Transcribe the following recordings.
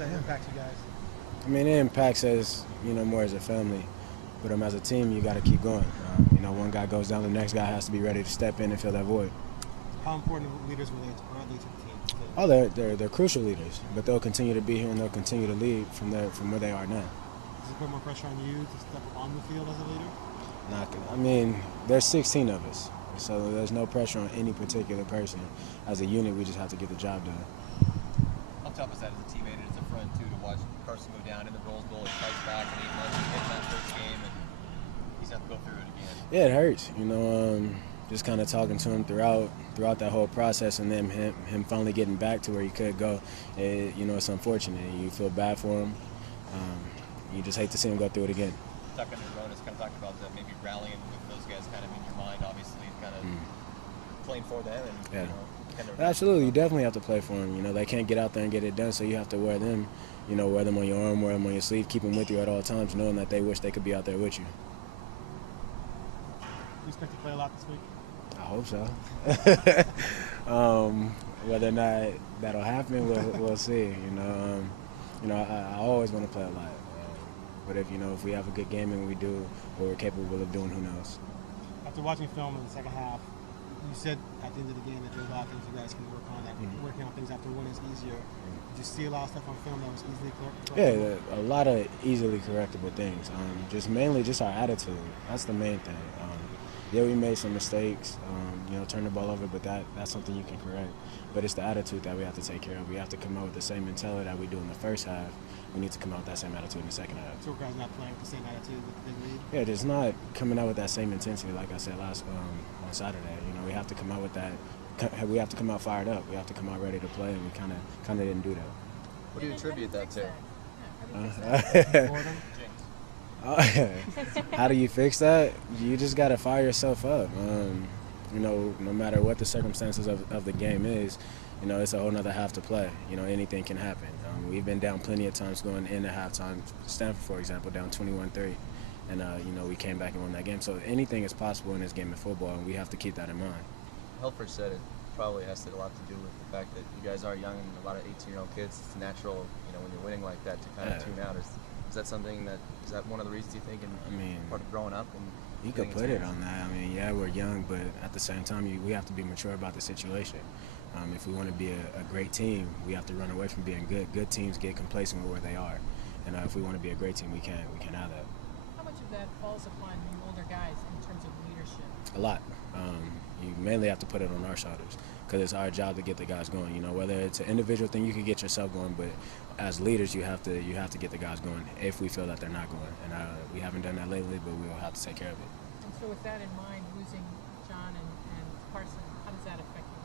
that impact you guys? I mean, it impacts us, more as a family. But as a team, you got to keep going. One guy goes down, the next guy has to be ready to step in and fill that void. How important leaders were they to the team? Oh, they're crucial leaders, but they'll continue to be here and they'll continue to lead from where they are now. Does it put more pressure on you to step on the field as a leader? I mean, there's 16 of us, so there's no pressure on any particular person. As a unit, we just have to get the job done. How tough is that as a teammate and as a friend too to watch Carson go down in the Rose Bowl? He fights back and he gets that first game and he's have to go through it again. Yeah, it hurts. Just kind of talking to him throughout that whole process, and then him finally getting back to where he could go. It's unfortunate. You feel bad for him. You just hate to see him go through it again. Tucker and Ronas kind of talked about that, maybe rallying with those guys kind of in your mind, obviously, kind of playing for them. And, Absolutely, you definitely have to play for them. They can't get out there and get it done, so you have to wear them. Wear them on your arm, wear them on your sleeve, keep them with you at all times, knowing that they wish they could be out there with you. Do you expect to play a lot this week? I hope so. Whether or not that'll happen, we'll see. I always want to play a lot. But if we have a good game and we do what we're capable of doing, who knows? After watching film in the second half, you said at the end of the game that there's a lot of things you guys can work on. That working on things after one is easier. Did you see a lot of stuff on film that was easily correctable? Yeah, a lot of easily correctable things. Mainly our attitude. That's the main thing. Yeah, we made some mistakes, turn the ball over, but that's something you can correct. But it's the attitude that we have to take care of. We have to come out with the same mentality that we do in the first half. We need to come out with that same attitude in the second half. So guys not playing with the same attitude with the big lead? Yeah, just not coming out with that same intensity like I said last on Saturday. We have to come out with that. We have to come out fired up. We have to come out ready to play, and we kind of didn't do that. What do you attribute that to? How do you fix that? You just got to fire yourself up. No matter what the circumstances of the game is, it's a whole nother half to play. Anything can happen. We've been down plenty of times going into halftime. Stanford, for example, down 21-3. And, we came back and won that game. So anything is possible in this game of football, and we have to keep that in mind. Helfer said it probably has a lot to do with the fact that you guys are young and a lot of 18-year-old kids. It's natural, when you're winning like that to kind of tune out. Is that something is that one of the reasons you think, part of growing up? And you could put it on that. Yeah, we're young, but at the same time, we have to be mature about the situation. If we want to be a great team, we have to run away from being good. Good teams get complacent with where they are, and if we want to be a great team, we can have that. How much of that falls upon you older guys in terms of leadership? A lot. You mainly have to put it on our shoulders because it's our job to get the guys going. Whether it's an individual thing, you can get yourself going, but as leaders, you have to get the guys going if we feel that they're not going. And we haven't done that lately, but we will have to take care of it. And so with that in mind, losing John and Carson, how does that affect you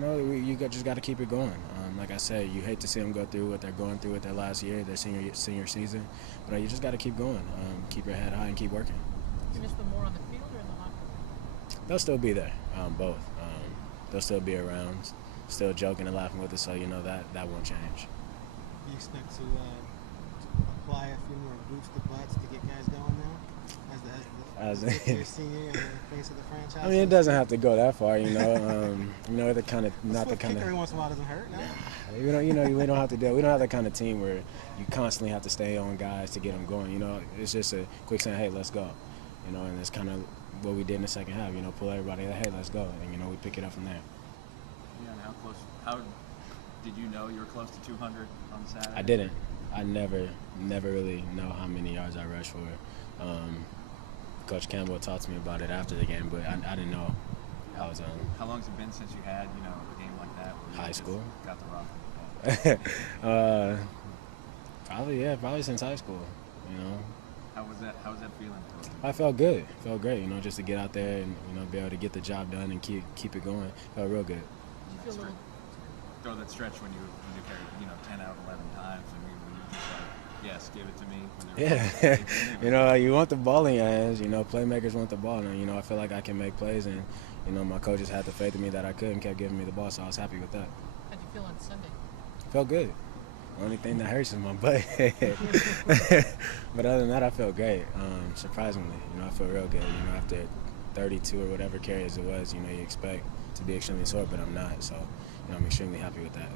guys? You just got to keep it going. Like I said, you hate to see them go through what they're going through with their last year, their senior season, but you just got to keep going. Keep your head high and keep working. Do you miss them more on the field or in the locker room? They'll still be there, both. They'll still be around, still joking and laughing with us, so that won't change. Do you expect to apply a few more boots to butts to get guys going now? As the senior and the face of the franchise? It doesn't have to go that far, the kind of not the kind of. Every once in a while doesn't hurt, no? We don't have to do. We don't have that kind of team where you constantly have to stay on guys to get them going. It's just a quick saying, hey, let's go. And it's kind of what we did in the second half. Pull everybody, hey, let's go, and we pick it up from there. Yeah, and how did you know you were close to 200 on Saturday? I didn't. I never really know how many yards I rushed for. Coach Campbell talked to me about it after the game, but I didn't know. How long has it been since you had a game like that? High school. Got the rough. Probably since high school. How was that feeling? I felt good. Felt great. Just to get out there and be able to get the job done and keep it going. Felt real good. Did you feel throw that stretch when you carried 10 out of 11 times and when you just yes, give it to me. Yeah. You want the ball in your hands. Playmakers want the ball, and I feel like I can make plays, and my coaches had the faith in me that I could and kept giving me the ball, so I was happy with that. How'd you feel on Sunday? Felt good. The only thing that hurts is my butt. But other than that, I felt great. Surprisingly, I feel real good. After 32 or whatever carries it was, you expect to be extremely sore, but I'm not. So, I'm extremely happy with that.